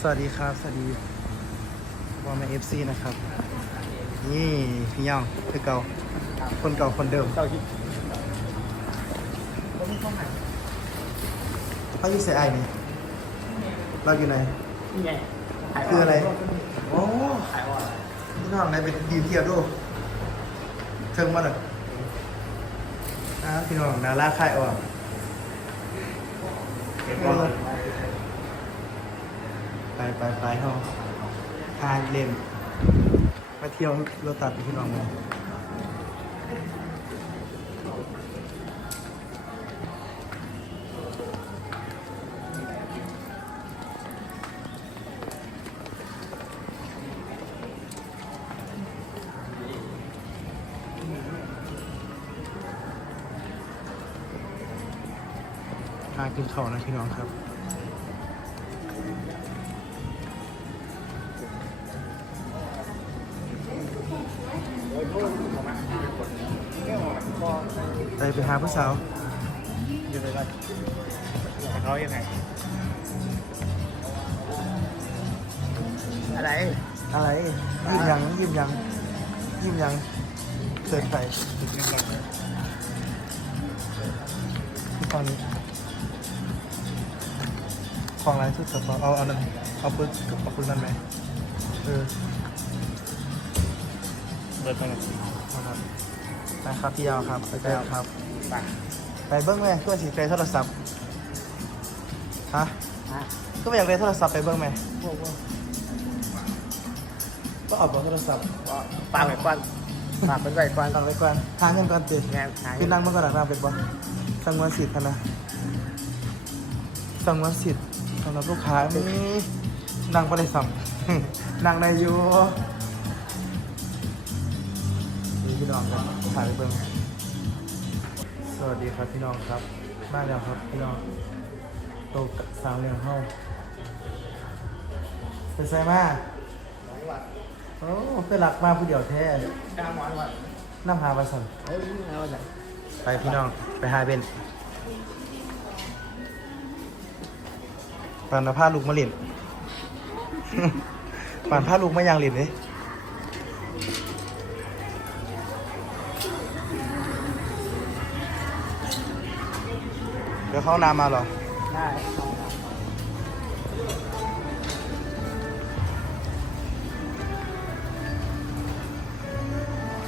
สวัสดีครับ สวัสดีวอร์มเอฟซีนะครับ นี่พี่ย่องคือเก่า คนเก่าคนเดิมเจ้าคิดเขาอยู่เสียไอนี่เราอยู่ไหนนี่ไงคืออะไร โอ้ขายว่าพี่น้องไหนเป็นดีเทียดูเชิงมาเลยอ่าพี่น้องดาราค่ายออก ไปไปไปเขาทานเล่มมาเที่ยวโรตัดพี่น้องเลยทานกินข้าวนะพี่น้องครับ ไปหาผู้สาวอยู่เลยว่าเขายังไงอะไร อะไรยิ้มยังยิ้มยังยิ้มยังเกิดไปตอนนี้ของอะไรสุดสับเอาเอานั่นเอาปืนเอาปืนนั่นไหมเออเปิดตรงไหนเอาครับไปครับพี่ยาวครับไปไปครับ ไปไปเบิ้งไหมเพื่อนสีใจโทรศัพท์ฮะฮะก็ไม่อยากได้โทรศัพท์ไปเบิ้งไหมพวกพวกก็เอาเบอร์โทรศัพท์ฝากไว้ก่อนฝากเป็นไว้ก่อนตั้งไว้ก่อนทางเงินก่อนติดงานขายพี่นั่งมันก็หลังน้ำเป็นบ่สังวนสิทธิ์พะนะสังวนสิทธิ์สำหรับลูกค้ามีนั่งไปได้สั่งนั่งในอยู่นี่พี่น้องครับถ่ายไปเบิ่งส วัสดีครับพี่น้องครับ มาแล้วครับพี่น้องโตกสาวเลี้ยงเฮาเป็นไงมาโอ้เป็นหลักมาผู้เดียวแท้กล้ามอนว่าน้ำหาประสันไปพี่น้องไปหาเบนปานผ้าลูกมาเล่นปานผ้าลูกมายางเล่นเลย ดี๋ยวเข้าน้ำมาเหรอ ได้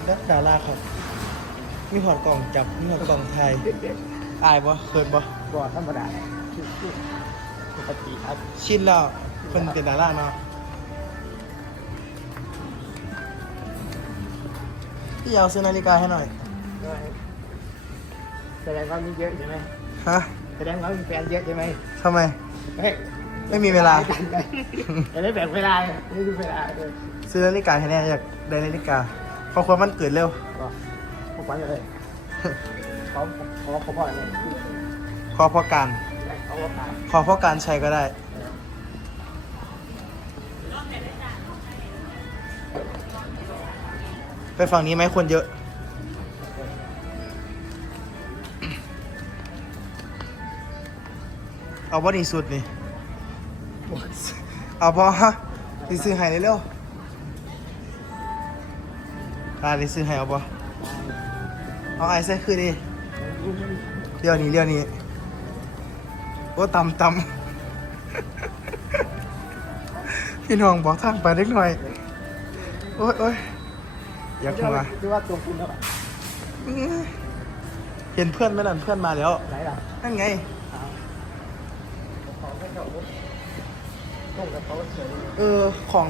แล้วดาราครับ มีหอดกล่องจับ มีหอดกล่องไทย อายบ่เคยบ่บ่ธรรมดาปกติครับชินแล้วคนเป็นดาราเนาะพี่ยาวซื้อนาฬิกาให้หน่อย แสดงว่ามีเยอะใช่ไหม ฮะแสดงว่ามีแฟนเยอะใช่ไหมทำไม เฮ้ยไม่มีเวลา จะได้แบ่งเวลาไม่มีเวลาเลยซื้อนาฬิกาให้แน่อยากได้นาฬิกาเพราะควรมันเกิดเร็วก็ผมไปเลยเขาเขาเขาบอกเลยขอเพราะการ เขาว่าผ่านขอเพราะการใช้ก็ได้ ไปฝั่งนี้ไหมคนเยอะ เอาบ่นี่สุดนี่ เอาบ่ฮะดิซื้อให้เร็วๆตาดิซื้อให้เอาบ่เอาไอ้ใส่คือดิเดี๋ยวนี้เดี๋ยวนี้โอ้ตำตำพี่น้องบอกทางไปเล็กหน่อย โอ้ยโอ้ยอยากมาดูว่าตัวคุณเท่าไหร่เห็นเพื่อนไหมล่ะเพื่อนมาแล้วไหนล่ะนั่นไงของให้ เขาต้องกับเขาเฉยเออของ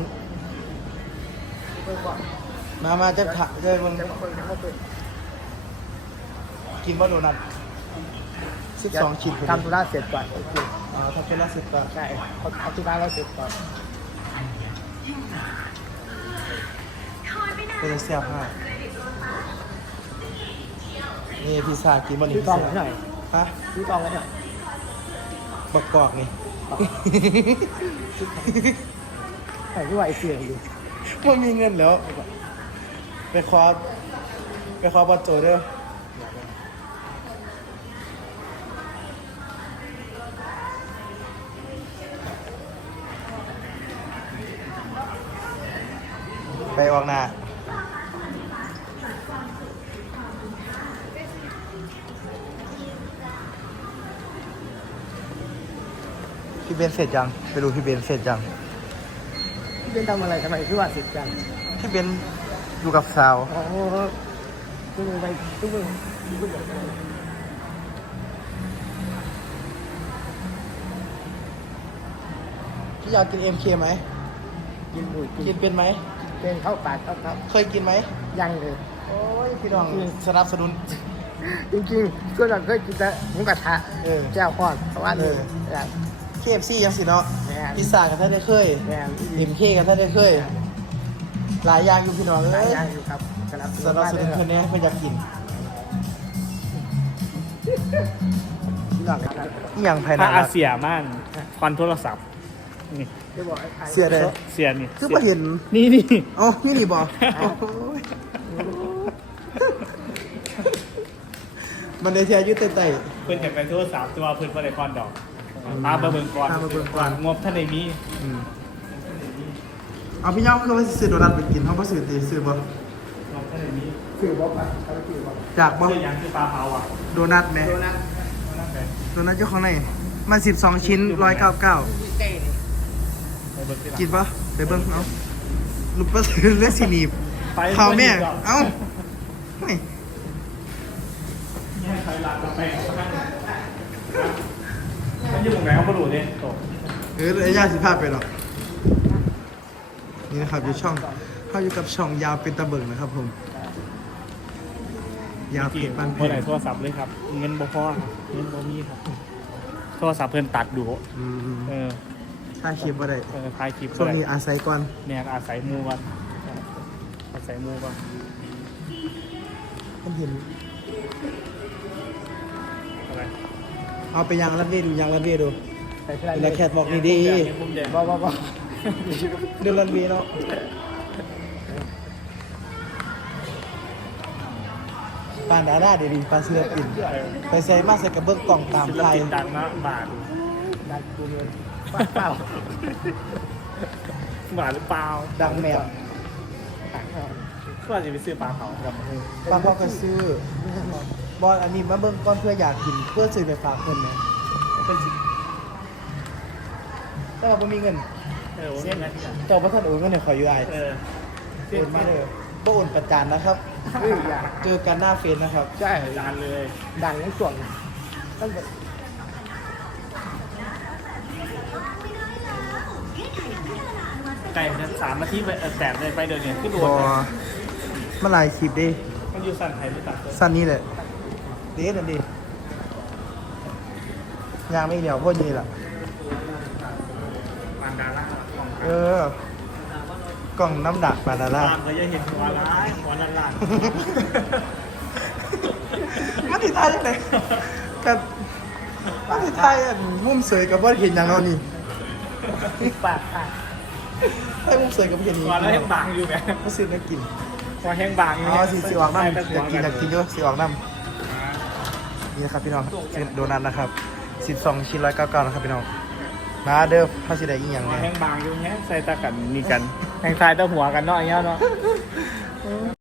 เพิ่มก่อนมามาจะขะจะมึงจะมาเพิ่มจะมาเพิ่มกินว่าโดนัทสิบสองชิ้นพอทำดีธุระเสร็จก่อนโอเคอ๋อทำเป็นละสิบก่อนใช่เขาเอาธุระเราเสร็จก่อนเป็นเสียผ้านี่พิซซ่ากินบนซื้อพิซกล่องซ่าให้หน่อยฮะซื้อกล่องให้หน่อยบักกอกนี่ ใส่ไม่ไหวเสี่ยงอยู่มันมีเงินแล้ว ไปคอไปคอบอลโจเด้วยไปออกหน้า เบนเสร็จยังไปดูพี่เบนเสร็จยังพี่เป็นทำอะไรทำไมพี่ว่าสิทธิ์กันพี่เบนอยู่กับสาวโอ้โหทุกมือไปทุกมือทุกมือพี่อยากกิน MK ไหมกินบุยกิกินนเป็นไหมเป็นเข้าปากเข้าครับเคยกินไหมยังเลยโอ้ยพี่น้องอืมสนับสนุนจริงๆช่วงนั้นเคยกินแต่หมูกระทะเออแก้วพอดเพราะว่าเอนี่อ อยาก KFC ยังสิเนาะแม่นพิซซ่ากันท่านได้เคยแม่น MK กันท่านได้เคย หลายอย่างอยู่พี่น้องหเลลายยอย่างอยู่ครับสนับสนับสนุนคนนี้เพื่อจะกินพี่น้องครับอหย่างภายในถ้าอาร้านเซียม่านควันโทรศัพท์ นี่จะบอกไอ้ไอ้เสียเลยเสียนี่คือมาเห็นนี่นี่เอ๋อนี่นี่บอกมันได้เทียยืดเต้นไต่เพิ่นจะเป็นโทรศัพท์ตัวเพิ่นบ่ได้คอนดอก ตามมาเบิ่งก่อนตามมาเบิ่งก่อน งบท่านได้มีอืมเอาพี่ย่อคือว่าซื้อโดนัทไปกินเขาก็ซื้อตีซื้อบ่งบท่านได้มีคือบอกไปเขาคือบอกจากบ่เพื่อหยังคือปลาเผาอะโดนัทเนี่ยโดนัทนั่นไปโดนัทอยู่ข้างในมันสิบสองชิ้นร้อยเก้าเก้าใกล้นี่ไปเบิ่งที่หลังกินปะไปเบิ้งเอาลูกปลาซื้อเลือดสีหนีบไปเขาแม่บ่ดีดกเอ้าไม่ให้ใครลากาแฟเข้าข้างมัน อยู่ตรงไหนเขาบ่รู้เด้ตกเออระยะสิบห้าไปหรอกนี่นะครับอยู่ช่องเขาอยู่กับช่องยาวเป็นตะเบิงนะครับผม ยาวเป็นบ้านเพบ่ได้ชรโทรศัพท์เลยครับ เงินบ่พอครับเงินบ่มีครับ โทรศัพท์เพิ่นตัดดูอืมเออถ้าคลิปว่าได้เออถ่ายคลิปช่วงบ่นี้ได้อาศัยก่อนเนี่ยอาศัยหมูก่อนอาศัยหมูก่อนผมเห็นอะไร เอาไปยังรันเวย์ดูยังรันเวย์ดูใส่เสื้อเวลาแคทบอกนี่ดีมุมแดงบอกบอกบอกเดินรันเวย์เนาะปานดาราเดี๋ยวดีปานศิลปินไปใส่มาใส่กระเบื้องกล่องตามศิลไทยปินดังนะบาทดันกูเลยป้าเปล่าบาทหรือเปล่าดังแมวก็อาจจะไปซื้อปลาเผากับมือปลาพ่อก็ซื้อ บอลอันนี้มาเบิ่งก้อนเพื่ออยากกินเพื่อซื้อไปฝากคนนะเป็นสิแต่ว่าบ่มีเงินเออว่าเป็นไงที่กันเจ้าพระท่านโอนเงินให้ขอยอยู่ไอ้เออโอนมาเลยบ่โอนประจานนะครับเฮ้ยอย่าเจอกันหน้าเฟซนะครับใช่จานเลยดังในส่วนตั้งแต่ไก่เนี่ยสามนาทีไปเออแปดเลยไปเดินเนี่ยขึ้นบดูอมาหลายคลิปเดิมันอยู่สั่นไทยหรือตัดตัวสั้นนี้แหละเด็ดอันดียางไม่เดียวพวกนี้ล่ะปานดาราของเออกล่องน้ำดักปาดาล่าตามก็ยังเห็นหัวร้ายหัวล้านล้านมันติดท้ายยังไงกับมันติดท้ายอันมุมสวยกับว่าเห็นอย่างเรานี่ปากปากให้มุมสวยกับเห็นนี้หัวแล้วแห้งบางอยู่ไงก็ซื้อมากินหัวแห้งบางอยู่อ๋อสีสีออกน้ำอยากกินอยากกินเยอะสีออกน้ำ นี่นะครับพี่น้องซื้อโดนัทนะครับ12ชิ้น199นะครับพี่น้องมาเด้อถ้าสิได้อีกอย่างหัวเนี่ยแห้งบางอยู่แห้งใส่ตากันนี่กันแห้งทายตาหัวกันเนาะอย่างเงี้ยเนาะ